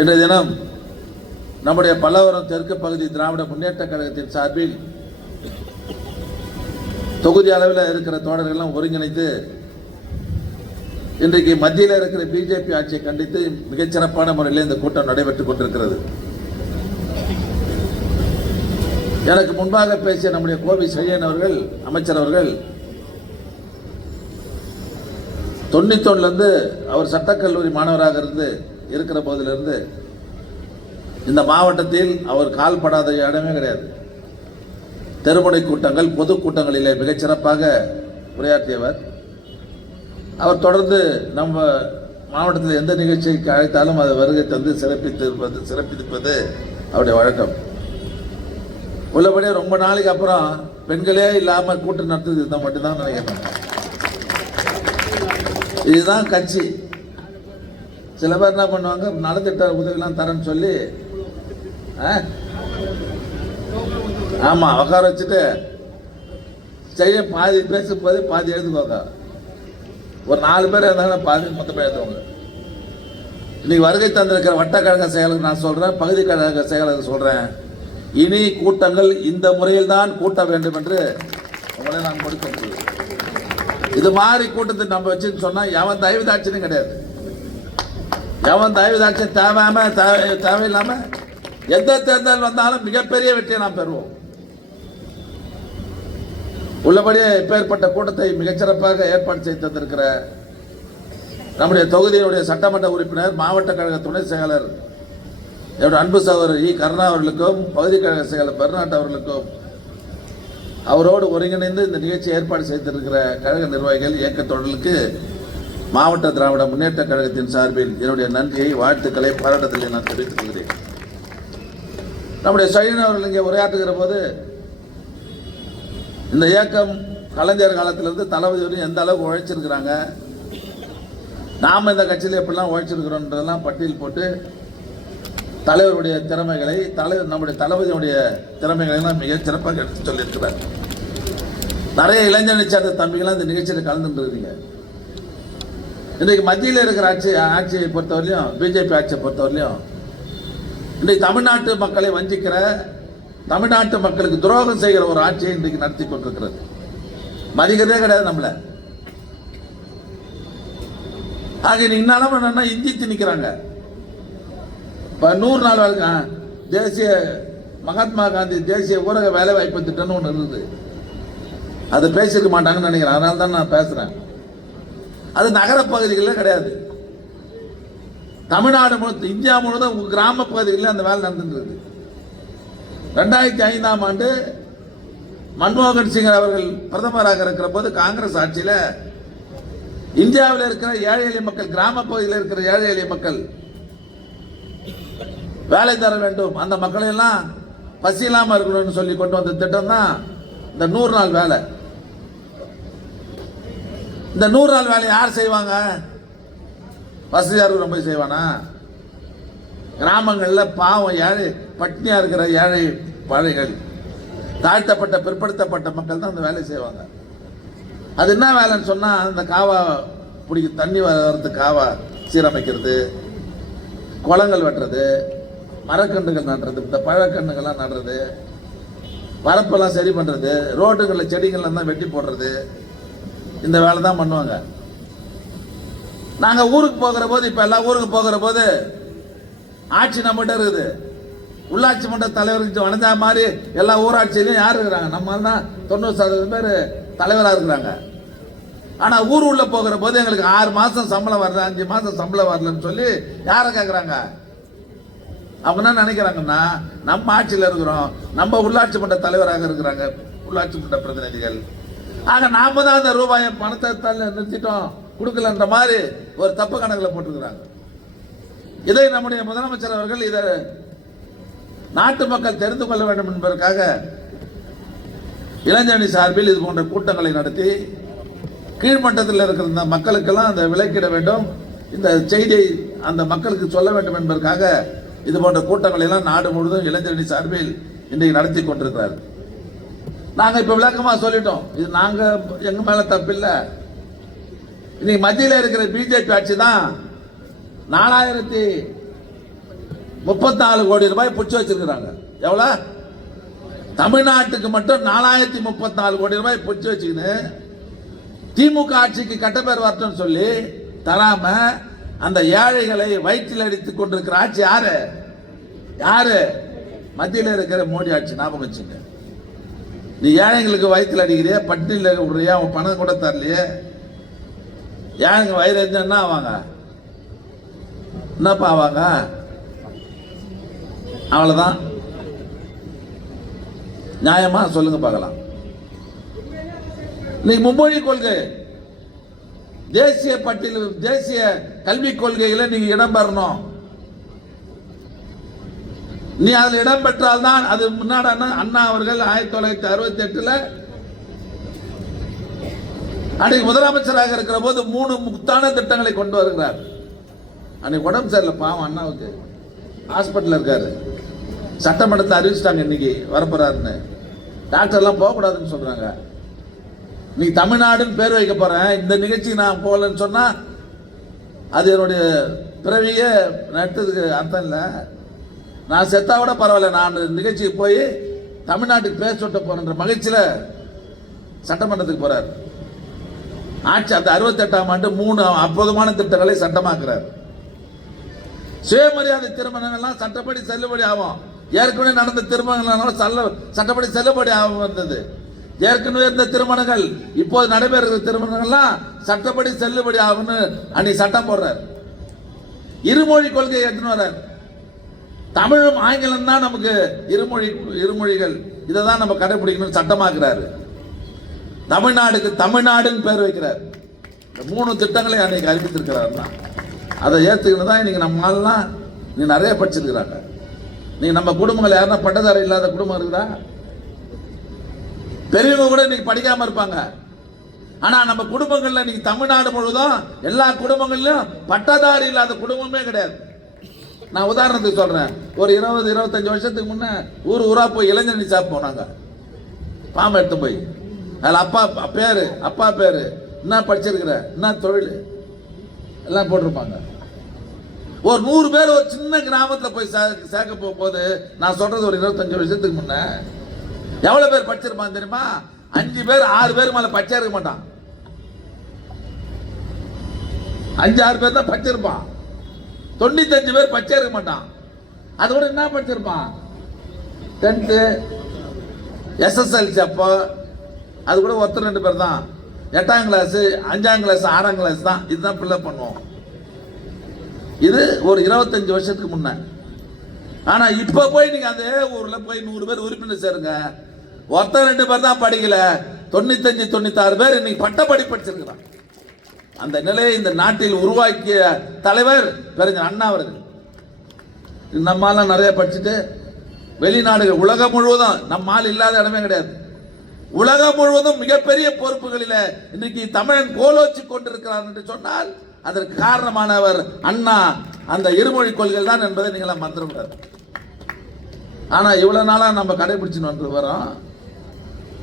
இன்றைய தினம் நம்முடைய பல்லவரம் தெற்கு பகுதி திராவிட முன்னேற்ற கழகத்தின் சார்பில் தொகுதி அளவில் இருக்கிற தோழர்கள்லாம் ஒருங்கிணைத்து இன்றைக்கு மத்தியில் இருக்கிற பிஜேபி ஆட்சியை கண்டித்து மிகச்சிறப்பான முறையில் இந்த கூட்டம் நடைபெற்றுக் கொண்டிருக்கிறது. எனக்கு முன்பாக பேசிய நம்முடைய கோவி செழியன் அவர்கள் அமைச்சர் அவர்கள் தொண்ணூத்தொன்னுலேருந்து அவர் சட்டக்கல்லூரி மாணவராக இருந்து இருக்கிற போதிலிருந்து இந்த மாவட்டத்தில் அவர் கால்படாத இடமே கிடையாது. தெருமுனை கூட்டங்கள் பொது கூட்டங்களிலே மிகச்சிறப்பாக உரையாற்றியவர். அவர் தொடர்ந்து நம்ம மாவட்டத்தில் எந்த நிகழ்ச்சிக்கு அழைத்தாலும் அதை வருகை தந்து சிறப்பித்து சிறப்பித்திருப்பது சிறப்பிப்பது அவருடைய வழக்கம். உள்ளபடியே ரொம்ப நாளைக்கு அப்புறம் பெண்களே இல்லாமல் கூட்டம் நடத்துறது இருந்தால் மட்டும்தான் நினைக்கிறேன். இதுதான் கட்சி. சில பேர் என்ன பண்ணுவாங்க நலத்திட்ட உதவிலாம் தரேன்னு சொல்லி ஆமாம் உட்கார வச்சுட்டு செய்ய பாதி பேசும்போது பாதி எழுதுக்கோங்க ஒரு நாலு பேர் இருந்தாங்கன்னா பாதி மொத்தமாக எழுதுவாங்க. இன்னைக்கு வருகை தந்திருக்கிற வட்டக்கழக செயலர் நான் சொல்கிறேன் பகுதி கழக செயலர் சொல்கிறேன் இனி கூட்டங்கள் இந்த முறையில் தான் கூட்ட வேண்டும் என்று உங்களை நான் கொடுக்க முடியும் இது மாதிரி கூட்டத்தை நம்ம வச்சுன்னு சொன்னால் எவன் தயவு தாட்சியும் கிடையாது. எவன் தயவு தாட்சியம் தேவையாம தேவை தேவையில்லாம எந்த தேர்தல் வந்தாலும் மிகப்பெரிய வெற்றியை நாம் பெறுவோம். உள்ளபடியே இப்பேற்பட்ட கூட்டத்தை மிகச்சிறப்பாக ஏற்பாடு செய்து தந்திருக்கிற நம்முடைய தொகுதியினுடைய சட்டமன்ற உறுப்பினர் மாவட்ட கழக துணை செயலர் என்னுடைய அன்பு சகோதரர் இ. கருணா அவர்களுக்கும் பகுதி கழக செயலர் பெர்னாட் அவர்களுக்கும் அவரோடு ஒருங்கிணைந்து இந்த நிகழ்ச்சியை ஏற்பாடு செய்திருக்கிற கழக நிர்வாகிகள் இயக்க தொடர்களுக்கு மாவட்ட திராவிட முன்னேற்ற கழகத்தின் சார்பில் என்னுடைய நன்றியை வாழ்த்துக்களை பாராட்டத்தில் நான் தெரிவித்துக் கொள்கிறேன். நம்முடைய சைன் அவர்கள் இங்கே உரையாற்றுகிற போது இந்த இயக்கம் கலைஞர் காலத்திலிருந்து தளபதி வரையும் எந்த அளவுக்கு உழைச்சிருக்கிறாங்க நாம் இந்த கட்சியில் எப்படிலாம் உழைச்சிருக்கிறோன்றதெல்லாம் பட்டியல் போட்டு தலைவருடைய திறமைகளை தலைவர் நம்முடைய தளபதியுடைய திறமைகளை மிக சிறப்பாக எடுத்து சொல்லியிருக்கிறார். நிறைய இளைஞர் சேர்ந்த தம்பிகள்லாம் இந்த நிகழ்ச்சியில் கலந்துருக்கீங்க இன்றைக்கு மத்தியில் இருக்கிற ஆட்சி ஆட்சியை பொறுத்தவரையும் பிஜேபி ஆட்சியை பொறுத்தவரையிலும் இன்றைக்கு தமிழ்நாட்டு மக்களை வஞ்சிக்கிற தமிழ்நாட்டு மக்களுக்கு துரோகம் செய்கிற ஒரு ஆட்சியை இன்றைக்கு நடத்தி கொண்டிருக்கிறது. மதிக்கிறதே கிடையாது நம்மளை. ஆக இன்னாலும் என்னன்னா இந்தி திணிக்கிறாங்க இப்போ நூறு நாள் வேலை தேசிய மகாத்மா காந்தி தேசிய ஊரக வேலை வாய்ப்பு திட்டம்னு ஒன்று இருக்குது அதை பேசியிருக்க மாட்டாங்கன்னு நினைக்கிறேன். அதனால தான் நான் பேசுகிறேன் அது நகர பகுதிகளில் கிடையாது. தமிழ்நாடு முழு இந்தியா முழுவதும் கிராம பகுதிகளில் அந்த வேலை நடந்துருக்கு ரெண்டாயிரத்தி ஐந்தாம் ஆண்டு மன்மோகன் சிங் அவர்கள் பிரதமராக இருக்கிற போது காங்கிரஸ் ஆட்சியில் இந்தியாவில் இருக்கிற ஏழை எளிய மக்கள் கிராம பகுதியில் இருக்கிற ஏழை எளிய மக்கள் வேலை தர வேண்டும். அந்த மக்களையெல்லாம் பசி இல்லாமல் இருக்கணும்னு சொல்லி கொண்டு வந்த திட்டம் தான் இந்த நூறு நாள் வேலை. இந்த நூறு நாள் வேலையை யார் செய்வாங்க? வசதியார்கள் போய் செய்வானா? கிராமங்களில் பாவம் ஏழை பட்னியாக இருக்கிற ஏழை பாழைகள் தாழ்த்தப்பட்ட பிற்படுத்தப்பட்ட மக்கள் தான் அந்த வேலையை செய்வாங்க. அது என்ன வேலைன்னு சொன்னால் அந்த காவா பிடிக்க தண்ணி வர்றது காவா சீரமைக்கிறது குளங்கள் வெட்டுறது மரக்கன்றுகள் நடுறது இந்த பழக்கன்றுகள்லாம் நடுறது வரப்பெல்லாம் சரி பண்ணுறது ரோட்டுகளில் செடிகள்லாம் தான் வெட்டி போடுறது இந்த வேலை தான் பண்ணுவாங்க. நாங்கள் ஊருக்கு போகிற போது இப்போ எல்லா ஊருக்கு போகிற போது ஆட்சி நம்மகிட்ட இருக்குது. உள்ளாட்சி மன்ற தலைவருக்கு வணஞ்சா மாதிரி எல்லா ஊராட்சியிலையும் யார் இருக்கிறாங்க? நம்ம தான் தொண்ணூறு சதவீதம் பேர் தலைவராக இருக்கிறாங்க. ஆனால் ஊர் உள்ள போகிற போது எங்களுக்கு ஆறு மாதம் சம்பளம் வரல அஞ்சு மாதம் சம்பளம் வரலன்னு சொல்லி யாரை கேட்குறாங்க அவங்க என்ன நினைக்கிறாங்கன்னா நம்ம ஆட்சியில் இருக்கிறோம் நம்ம உள்ளாட்சி மன்ற தலைவராக இருக்கிறாங்க உள்ளாட்சி மன்ற பிரதிநிதிகள். ஆக நாம தான் அந்த ரூபாயை பணத்தை தள்ளி நிறுத்திட்டோம் கொடுக்கலன்ற மாதிரி ஒரு தப்பு கணக்கில் போட்டிருக்கிறாங்க. இதை நம்முடைய முதலமைச்சர் அவர்கள் இதை நாட்டு மக்கள் தெரிந்து கொள்ள வேண்டும் என்பதற்காக இளைஞரணி சார்பில் இது போன்ற கூட்டங்களை நடத்தி கீழ்மட்டத்தில் இருக்கிற இந்த மக்களுக்கெல்லாம் அந்த விலக்கிட வேண்டும். இந்த செய்தியை அந்த மக்களுக்கு சொல்ல வேண்டும் என்பதற்காக இது போன்ற கூட்டங்களை எல்லாம் நாடு முழுவதும் இளைஞரணி சார்பில் இன்றைக்கு நடத்தி கொண்டிருக்கிறார் நாங்க இப்ப விளக்கமா சொல்லிட்டோம். இது நாங்க எங்க மேல தப்பில்லை. இன்னைக்கு மத்தியில் இருக்கிற பிஜேபி ஆட்சி தான் நாலாயிரத்தி முப்பத்தாலு கோடி ரூபாய் பிடிச்சி வச்சிருக்கிறாங்க. எவ்வளோ? தமிழ்நாட்டுக்கு மட்டும் நாலாயிரத்தி முப்பத்தி கோடி ரூபாய் பிடிச்சி வச்சுக்கின்னு திமுக ஆட்சிக்கு கட்டப்பேர் வரட்டும்னு சொல்லி தராம அந்த ஏழைகளை வயிற்றில் அடித்துக் கொண்டிருக்கிற ஆட்சி யாரு? யாரு? மத்தியில் இருக்கிற மோடி ஆட்சி ஞாபகம் வச்சுங்க. நீ ஏழைங்களுக்கு வயிற்றில் அடிக்கிறியா பட்டினியில் விடுறியா உன் பணம் கூட தரலையே. ஏழைங்க வயிறு என்ன ஆவாங்க? என்னப்பா ஆவாங்க? அவ்வளோதான் நியாயமாக சொல்லுங்க பார்க்கலாம். இன்னைக்கு மும்மொழி கொள்கை. தேசிய பட்டியல் தேசிய கல்விக் கொள்கைகளை நீங்கள் இடம் பெறணும். நீ அதில் இடம் பெற்றால்தான் அது முன்னாடி அண்ணா- அவர்கள் ஆயிரத்தி தொள்ளாயிரத்தி அறுபத்தி எட்டுல அன்னைக்கு முதலமைச்சராக இருக்கிற போது மூணு முக்தான திட்டங்களை கொண்டு வருகிறார். அன்னைக்கு உடம்பு சரியில்லை பாவம் அண்ணாவுக்கு ஹாஸ்பிட்டல் இருக்காரு. சட்டமன்றத்தை அறிவிச்சிட்டாங்க இன்னைக்கு வரப்போறாருன்னு. டாக்டர்லாம் போகக்கூடாதுன்னு சொல்றாங்க. நீ தமிழ்நாடுன்னு பேர் வைக்க போறேன் இந்த நிகழ்ச்சி நான் போகலன்னு சொன்னா அது என்னுடைய பிறவியே நட்டதுக்கு அர்த்தம் இல்லை. நான் செத்தா கூட பரவாயில்ல. நான் நிகழ்ச்சிக்கு போய் தமிழ்நாட்டுக்கு பேர் சொட்ட போறேன்ற மகிழ்ச்சியில் சட்டமன்றத்துக்கு போறார். ஆட்சி அந்த அறுபத்தெட்டாம் ஆண்டு மூணு அற்புதமான திட்டங்களை சட்டமாக்குறார். சுயமரியாதை திருமணங்கள்லாம் சட்டப்படி செல்லுபடி ஆகும். ஏற்கனவே நடந்த திருமணங்கள் சல்ல சட்டப்படி செல்லுபடி ஆகும் வந்தது. ஏற்கனவே இருந்த திருமணங்கள் இப்போது நடைபெறுகிற திருமணங்கள்லாம் சட்டப்படி செல்லுபடி ஆகும்னு அன்னைக்கு சட்டம் போடுறார். இருமொழி கொள்கையை எடுத்துன்னு வர்றார். தமிழும் ஆங்கிலம் தான் நமக்கு இருமொழி இருமொழிகள். இதை தான் நம்ம கடைபிடிக்கணும் சட்டமாக்குறாரு. தமிழ்நாடுக்கு தமிழ்நாடுன்னு பேர் வைக்கிறார். இந்த மூணு திட்டங்களை அன்னைக்கு அறிவித்திருக்கிறார் தான். அதை ஏற்றுக்கிட்டு தான் இன்னைக்கு நம்ம ஆள்லாம் நீ நிறைய படிச்சிருக்கிறாங்க. நீ நம்ம குடும்பங்கள் யாருன்னா பட்டதாரி இல்லாத குடும்பம் இருக்குதா? பெரியவங்க கூட இன்னைக்கு படிக்காமல் இருப்பாங்க. ஆனால் நம்ம குடும்பங்களில் இன்னைக்கு தமிழ்நாடு முழுவதும் எல்லா குடும்பங்கள்லையும் பட்டதாரி இல்லாத குடும்பமே கிடையாது. நான் உதாரணத்துக்கு சொல்றேன். ஒரு இருபது இருபத்தஞ்சு வருஷத்துக்கு முன்ன ஊர் ஊரா போய் இளைஞரணி சாப்பிடுவோம் போனாங்க. பாம்பு எடுத்து போய். அதில் அப்பா பேரு அப்பா பேரு என்ன படிச்சிருக்கிற என்ன தொழில் எல்லாம் போட்டிருப்பாங்க. ஒரு நூறு பேர் ஒரு சின்ன கிராமத்தில் போய் சேர்க்க போகும்போது நான் சொல்றது ஒரு இருபத்தஞ்சு வருஷத்துக்கு முன்ன. எவ்வளோ பேர் படிச்சிருப்பான் தெரியுமா? அஞ்சு பேர் ஆறு பேர் மேலே படிச்சா இருக்க மாட்டான். அஞ்சு ஆறு பேர் தான் படிச்சிருப்பான். தொண்ணூத்தஞ்சு பேர் பச்சை இருக்க மாட்டான். அது கூட என்ன படிச்சிருப்பான்? டென்த்து எஸ்எஸ்எல்சி அப்போ அது கூட ஒருத்தர் ரெண்டு பேர் தான். எட்டாம் கிளாஸு அஞ்சாம் கிளாஸ் ஆறாம் கிளாஸ் தான். இதுதான் ஃபில்லப் பண்ணுவோம். இது ஒரு இருபத்தஞ்சு வருஷத்துக்கு முன்ன. ஆனால் இப்போ போய் நீங்கள் அதே ஊரில் போய் நூறு பேர் உறுப்பினர் சேருங்க. ஒருத்தர் ரெண்டு பேர் தான் படிக்கல. தொண்ணூத்தஞ்சு தொண்ணூத்தாறு பேர் இன்னைக்கு பட்ட படி படிச்சிருக்கிறான். அந்த நிலையை இந்த நாட்டில் உருவாக்கிய தலைவர் பெருஞ்சர் அண்ணா அவர்கள். நம்மாலாம் நிறைய படிச்சுட்டு வெளிநாடுகள் உலகம் முழுவதும் நம்மால் இல்லாத இடமே கிடையாது. உலகம் முழுவதும் மிகப்பெரிய பொறுப்புகளில் இன்னைக்கு தமிழன் கோலோச்சி கொண்டிருக்கிறார் என்று சொன்னால் அதற்கு காரணமானவர் அண்ணா. அந்த இருமொழி கொள்கை தான் என்பதை நீங்களாம் மறந்துடக்கூடாது ஆனால் இவ்வளோ நாளாக நம்ம கடைபிடிச்சுன்னு வந்து வரோம்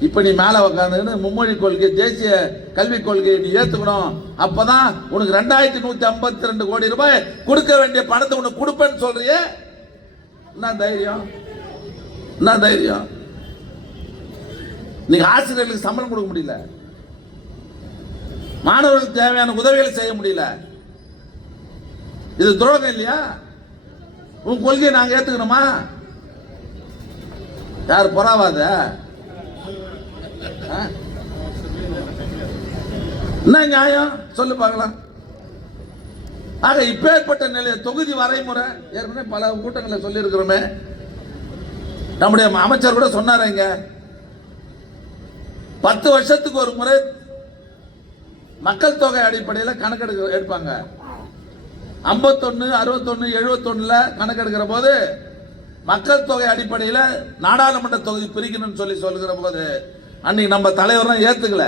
இப்ப நீ மேல உக்காந்துன்னு மும்மொழி கொள்கை தேசிய கல்விக் கொள்கையை நீ ஏத்துக்கணும். அப்பதான் உனக்கு ரெண்டாயிரத்தி நூத்தி ஐம்பத்தி ரெண்டு கோடி ரூபாய் கொடுக்க வேண்டிய பணத்தை உனக்கு கொடுப்பேன்னு சொல்றியே. என்ன தைரியம்? என்ன தைரியம்? நீங்க ஆசிரியர்களுக்கு சம்பளம் கொடுக்க முடியல. மாணவர்களுக்கு தேவையான உதவிகளை செய்ய முடியல. இது துரோகம் இல்லையா? உன் கொள்கையை நாங்க ஏத்துக்கணுமா? யார் பொறாவாத? என்ன நியாயம்? சொல்லு பார்க்கலாம். ஆக இப்பேற்பட்ட நிலைய தொகுதி வரைமுறை ஏற்கனவே பல கூட்டங்களில் சொல்லியிருக்கிறோமே. நம்முடைய அமைச்சர் கூட சொன்னார் இங்க. பத்து வருஷத்துக்கு ஒரு முறை மக்கள் தொகை அடிப்படையில் கணக்கெடுக்க எடுப்பாங்க. ஐம்பத்தொன்னு அறுபத்தொன்னு எழுபத்தொன்னுல கணக்கெடுக்கிற போது மக்கள் தொகை அடிப்படையில் நாடாளுமன்ற தொகுதி பிரிக்கணும்னு சொல்லி சொல்லுகிற போது அன்னைக்கு நம்ம தலைவர்லாம் ஏத்துக்கல.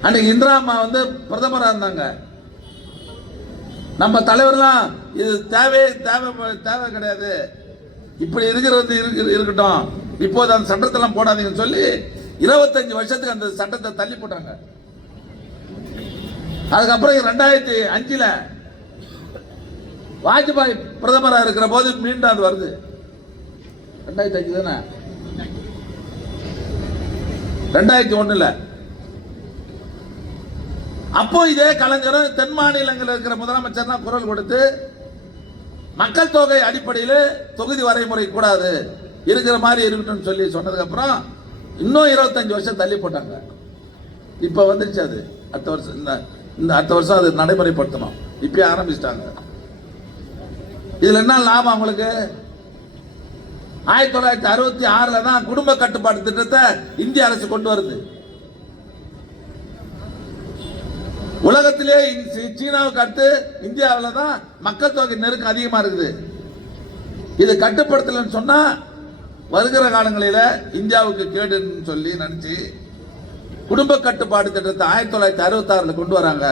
அன்னைக்கு இந்திரா அம்மா வந்து பிரதமராக இருந்தாங்க. நம்ம தலைவர்லாம் இது தேவை தேவை தேவை கிடையாது. இப்படி இருக்கிறது இருக்கட்டும். இப்போது அந்த சட்டத்தெல்லாம் போடாதீங்கன்னு சொல்லி இருபத்தஞ்சு வருஷத்துக்கு அந்த சட்டத்தை தள்ளி போட்டாங்க. அதுக்கப்புறம் ரெண்டாயிரத்தி அஞ்சுல வாஜ்பாய் பிரதமராக இருக்கிற போது மீண்டும் அது வருது. ரெண்டாயிரத்தி அஞ்சு தானே? ரெண்டாயிரத்தி ஒன்றில் அப்போ இதே கலைஞரும் தென் மாநிலங்களில் இருக்கிற முதலமைச்சர் தான் குரல் கொடுத்து மக்கள் தொகை அடிப்படையில் தொகுதி வரைமுறை கூடாது இருக்கிற மாதிரி இருக்கட்டும்னு சொல்லி சொன்னதுக்கப்புறம் இன்னும் இருபத்தஞ்சு வருஷம் தள்ளி போட்டாங்க. இப்போ வந்துருச்சு அது. அடுத்த வருஷம் இந்த இந்த அடுத்த வருஷம் அது நடைமுறைப்படுத்தணும். இப்பயே ஆரம்பிச்சிட்டாங்க. இதில் என்ன லாபம் அவங்களுக்கு? ஆயிரத்தி தொள்ளாயிரத்தி அறுபத்தி ஆறுல தான் குடும்ப கட்டுப்பாடு திட்டத்தை இந்திய அரசு கொண்டு வருது. உலகத்திலே சீனாவுக்கு அடுத்து இந்தியாவில் தான் மக்கள் தொகை நெருக்கம் அதிகமாக இருக்குது. இது கட்டுப்படுத்தலன்னு சொன்னால் வருகிற காலங்களில் இந்தியாவுக்கு கேடுன்னு சொல்லி நினச்சி குடும்ப கட்டுப்பாடு திட்டத்தை ஆயிரத்தி தொள்ளாயிரத்தி அறுபத்தாறில் கொண்டு வராங்க.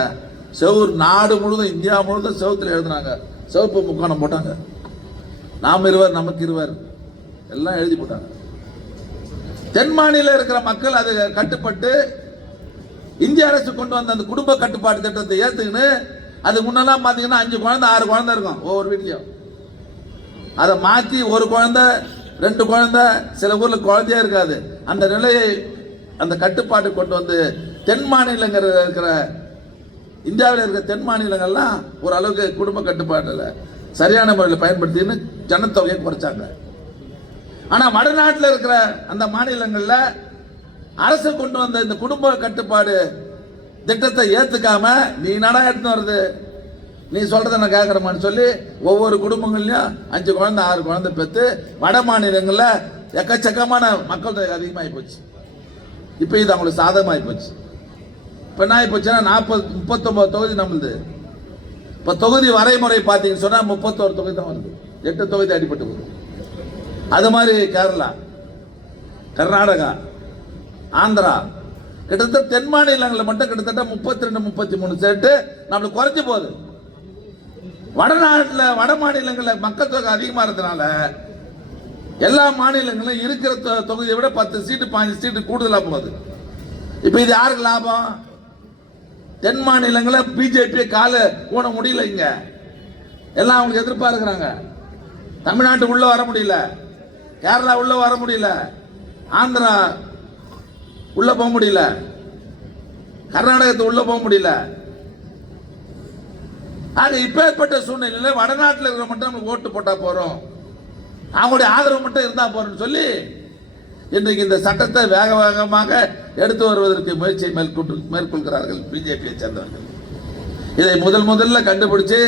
செவ்வூர் நாடு முழுதும் இந்தியா முழுதும் செவத்தில் எழுதுனாங்க. சிவப்பு முக்கோணம் போட்டாங்க. நாம் இருவர் நமக்கு இருவர். எல்லாம் எழுதி போட்டாங்க. தென் மாநில இருக்கிற மக்கள் அது கட்டுப்பட்டு இந்திய அரசு கொண்டு வந்த அந்த குடும்ப கட்டுப்பாடு திட்டத்தை ஏற்றுக்கின்னு அது முன்னெல்லாம் பார்த்தீங்கன்னா அஞ்சு குழந்தை ஆறு குழந்தை இருக்கும் ஒவ்வொரு வீட்லையும். அதை மாற்றி ஒரு குழந்தை ரெண்டு குழந்தை சில ஊரில் குழந்தையே இருக்காது. அந்த நிலையை அந்த கட்டுப்பாட்டு கொண்டு வந்து தென் மாநிலங்கிற இருக்கிற இந்தியாவில் இருக்கிற தென் மாநிலங்கள்லாம் ஓரளவுக்கு குடும்ப கட்டுப்பாட்டில் சரியான முறையில் பயன்படுத்தின்னு ஜனத்தொகையை குறைச்சாங்க. ஆனா வடநாட்டில் இருக்கிற அந்த மாநிலங்களில் அரசு கொண்டு வந்த இந்த குடும்ப கட்டுப்பாடு திட்டத்தை ஏத்துக்காம நீ நடா எடுத்துன்னு வருது நீ சொல்றத நான் கேட்கறமான்னு சொல்லி ஒவ்வொரு குடும்பங்கள்லயும் அஞ்சு குழந்தை ஆறு குழந்தை பெற்று வட மாநிலங்களில் எக்கச்சக்கமான மக்கள் தொகை அதிகமாகி போச்சு. இப்போ இது அவங்களுக்கு சாதகமாகி போச்சு. இப்போ என்ன ஆகி போச்சுன்னா நாற்பது முப்பத்தொம்பது தொகுதி நம்மளுது இப்போ தொகுதி வரைமுறை பார்த்தீங்கன்னு சொன்னால் முப்பத்தோரு தொகுதி தான் வருது எட்டு தொகுதி அடிபட்டு போகுது. அது மாதிரி கேரளா கர்நாடகா ஆந்திரா. கிட்டத்தட்ட தென் மாநிலங்களில் மட்டும் கிட்டத்தட்ட முப்பத்தி ரெண்டு முப்பத்தி மூணு சேர்த்து நம்மளுக்கு குறைஞ்சி போகுது. வடநாட்டில் வட மாநிலங்களில் மக்கள் தொகை அதிகமாக இருக்கிறதுனால எல்லா மாநிலங்களும் இருக்கிற தொ- தொகுதியை விட பத்து சீட்டு பாஞ்சு சீட்டு கூடுதலாக போகுது. இப்போ இது யாருக்கு லாபம்? தென் மாநிலங்களில் பிஜேபி கால ஊன முடியல இங்க. எல்லாம் அவங்களுக்கு எதிர்பார்க்கிறாங்க தமிழ்நாட்டு உள்ள வர முடியல. கேரளா உள்ள வர முடியல? ஆந்திரா உள்ள போக முடியல. கர்நாடகத்து உள்ள போக முடியல. ஆக இப்பேற்பட்ட சூழ்நிலையில் வடநாட்டில் இருக்கிற மட்டும் நம்ம ஓட்டு போட்டால் போகிறோம் அவங்களுடைய ஆதரவு மட்டும் இருந்தால் போகிறோம்னு சொல்லி இன்றைக்கு இந்த சட்டத்தை வேக வேகமாக எடுத்து வருவதற்கு முயற்சியை மேற்கொண்டு மேற்கொள்கிறார்கள் பிஜேபியை சேர்ந்தவர்கள். இதை முதல் முதல்ல கண்டுபிடிச்சு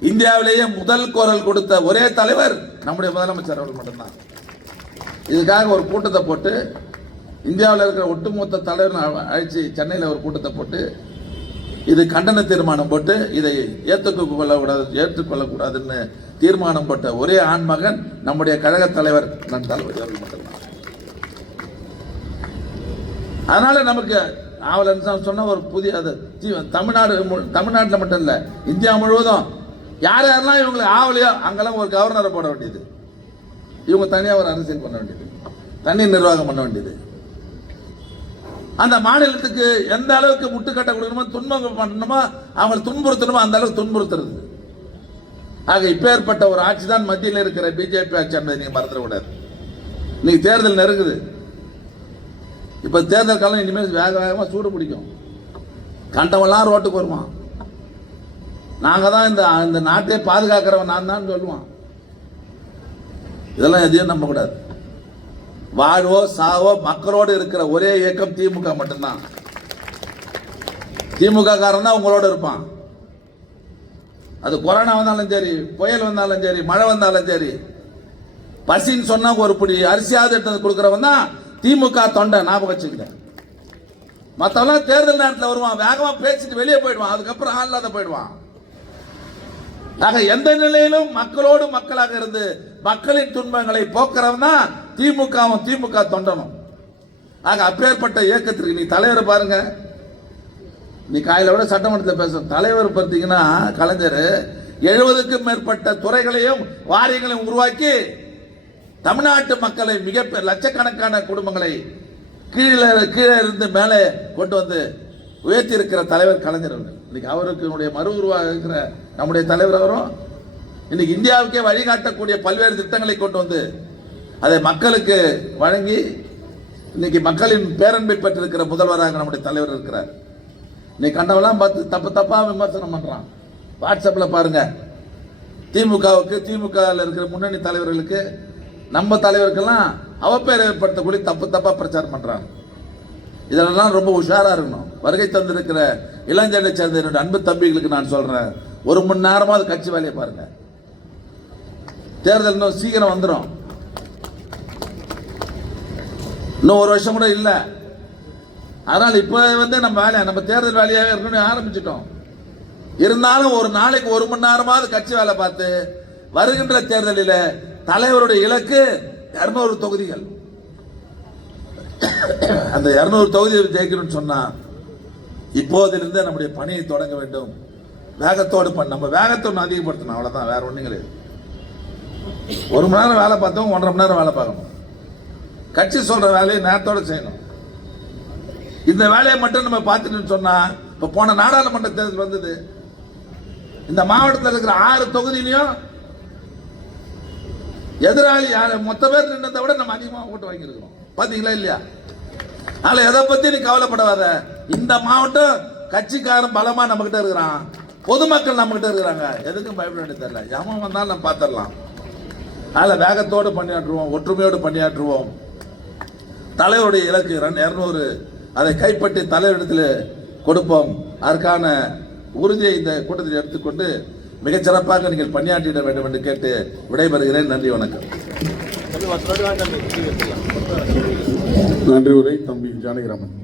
இந்தியாவிலேயே முதல் குரல் கொடுத்த ஒரே தலைவர் நம்முடைய முதலமைச்சர் அவர்கள் மட்டும்தான். இதுக்காக ஒரு கூட்டத்தை போட்டு இந்தியாவில் இருக்கிற ஒட்டுமொத்த தலைவர் அழைச்சி சென்னையில் ஒரு கூட்டத்தை போட்டு இது கண்டன தீர்மானம் போட்டு இதை ஏற்றுக்கொள்ளக்கூடாது ஏற்றுக்கொள்ளக்கூடாதுன்னு தீர்மானம் போட்ட ஒரே ஆண்மகன் நம்முடைய கழக தலைவர் நம் தளபதி அவர்கள் மட்டும்தான். அதனால நமக்கு ஆவலன் சொன்ன ஒரு புதிய அது தமிழ்நாடு மு- தமிழ்நாட்டில் மட்டும் இல்லை இந்தியா முழுவதும் யார் யாரெல்லாம் இவங்களுக்கு ஆவலையோ அங்கெல்லாம் ஒரு கவர்னரை போட வேண்டியது. இவங்க தனியாக ஒரு அரசியல் பண்ண வேண்டியது. தனி நிர்வாகம் பண்ண வேண்டியது. அந்த மாநிலத்துக்கு எந்த அளவுக்கு முட்டுக்கட்டை கொடுக்கணுமோ துன்பம் பண்ணணுமோ அவங்களை துன்புறுத்தணுமோ அந்த அளவுக்கு துன்புறுத்துறது. ஆக இப்பேற்பட்ட ஒரு ஆட்சி தான் மத்தியில் இருக்கிற பிஜேபி ஆட்சி என்பதை நீங்கள் மறந்துடக்கூடாது. இன்னைக்கு தேர்தல் நெருங்குது. இப்போ தேர்தல் காலம் இனிமேல் வேக வேகமாக சூடு பிடிக்கும். கண்டவெல்லாம் ரோட்டுக்கு வருவான். நாங்கள் தான் இந்த இந்த நாட்டை பாதுகாக்கிறவன் நான் தான் சொல்லுவான். இதெல்லாம் எதையும் நம்பக்கூடாது வாழ்வோ சாவோ மக்களோடு இருக்கிற ஒரே இயக்கம் திமுக மட்டும்தான். திமுக காரன் தான் உங்களோட இருப்பான். அது கொரோனா வந்தாலும் சரி புயல் வந்தாலும் சரி மழை வந்தாலும் சரி பசின்னு சொன்னா ஒரு பிடி அரிசியாவது எடுத்து கொடுக்குறவன் தான் திமுக தொண்டை ஞாபகம் வச்சுக்கிட்டேன். மற்றவெல்லாம் தேர்தல் நேரத்தில் வருவான் வேகமாக பேசிட்டு வெளியே போயிடுவான் அதுக்கப்புறம் ஆள் இல்லாத போயிடுவான். ஆக எந்த நிலையிலும் மக்களோடு மக்களாக இருந்து மக்களின் துன்பங்களை போக்குறவன் தான் திமுகவும் திமுக தொண்டனும். ஆக அப்பேற்பட்ட இயக்கத்திற்கு நீ தலைவர் பாருங்க. நீ காயில விட சட்டமன்றத்தில் பேச தலைவர் பார்த்தீங்கன்னா கலைஞர் எழுபதுக்கும் மேற்பட்ட துறைகளையும் வாரியங்களையும் உருவாக்கி தமிழ்நாட்டு மக்களை மிக லட்சக்கணக்கான குடும்பங்களை கீழே கீழே இருந்து மேலே கொண்டு வந்து உயர்த்தி இருக்கிற தலைவர் கலைஞர் அவர்கள். இன்னைக்கு அவருக்கு மறு உருவாக இருக்கிற நம்முடைய தலைவர் அவரும் இன்னைக்கு இந்தியாவுக்கே வழிகாட்டக்கூடிய பல்வேறு திட்டங்களை கொண்டு வந்து அதை மக்களுக்கு வழங்கி இன்னைக்கு மக்களின் பேரன்பை பெற்றிருக்கிற முதல்வராக நம்முடைய தலைவர் இருக்கிறார். நீ கண்டவெல்லாம் பார்த்து தப்பு தப்பாக விமர்சனம் பண்ணுறான் வாட்ஸ்அப்பில் பாருங்க. திமுகவுக்கு திமுகவில் இருக்கிற முன்னணி தலைவர்களுக்கு நம்ம தலைவருக்கெல்லாம் அவப்பேரை ஏற்படுத்தக்கூடிய தப்பு தப்பாக பிரச்சாரம் பண்ணுறாங்க இதெல்லாம் ரொம்ப உஷாராக இருக்கணும். வருகை தந்திருக்கிற இளஞ்சனை சேர்ந்த என்னுடைய அன்பு தம்பிகளுக்கு நான் சொல்கிறேன் ஒரு மணி நேரமாவது கட்சி வேலையை பாருங்க. தேர்தல் இன்னும் சீக்கிரம் வந்துடும் இன்னும் ஒரு வருஷம் கூட இல்லை. அதனால் இப்போ வந்து நம்ம வேலையை நம்ம தேர்தல் வேலையாகவே இருக்கணும்னு ஆரம்பிச்சிட்டோம். இருந்தாலும் ஒரு நாளைக்கு ஒரு மணி நேரமாவது கட்சி வேலை பார்த்து வருகின்ற தேர்தலில் தலைவருடைய இலக்கு இரநூறு தொகுதிகள். அந்த இரநூறு தொகுதியை ஜெயிக்கணும்னு சொன்னால் இப்போதிலிருந்து நம்முடைய பணியை தொடங்க வேண்டும். வேகத்தோடு பண்ண நம்ம வேகத்தை ஒன்று அதிகப்படுத்தணும் அவ்வளோதான் வேற ஒன்றும் கிடையாது ஒரு மணி நேரம் வேலை பார்த்தோம் ஒன்றரை மணி நேரம் வேலை பார்க்கணும். கட்சி சொல்கிற வேலையை நேரத்தோட செய்யணும். இந்த வேலையை மட்டும் நம்ம பார்த்துட்டோம்னு சொன்னால் இப்போ போன நாடாளுமன்ற தேர்தல் வந்தது. இந்த மாவட்டத்தில் இருக்கிற ஆறு தொகுதியிலையும் எதிராளி யார்? மொத்த பேர் நின்றதை விட நம்ம அதிகமாக ஓட்டு வாங்கியிருக்கிறோம். பார்த்தீங்களா இல்லையா? அதனால எதை பத்தி நீ கவலைப்படாத. இந்த மாவட்டம் கட்சிக்காரன் பலமா நம்ம கிட்ட இருக்கிறான். பொதுமக்கள் நம்ம கிட்ட இருக்கிறாங்க. எதுக்கும் பயப்பட வேண்டிய தெரியல. எவன் வந்தாலும் நம்ம பார்த்துடலாம் அதில் வேகத்தோடு பணியாற்றுவோம் ஒற்றுமையோடு பணியாற்றுவோம். தலைவருடைய இலக்கு இரநூறு. அதை கைப்பற்றி தலைவரிடத்தில் கொடுப்போம். அதற்கான உறுதியை இந்த கூட்டத்தில் எடுத்துக்கொண்டு மிகச்சிறப்பாக நீங்கள் பணியாற்றிட வேண்டும் என்று கேட்டு விடைபெறுகிறேன். நன்றி வணக்கம். நன்றி உரை தம்பி ஜானகிராமன்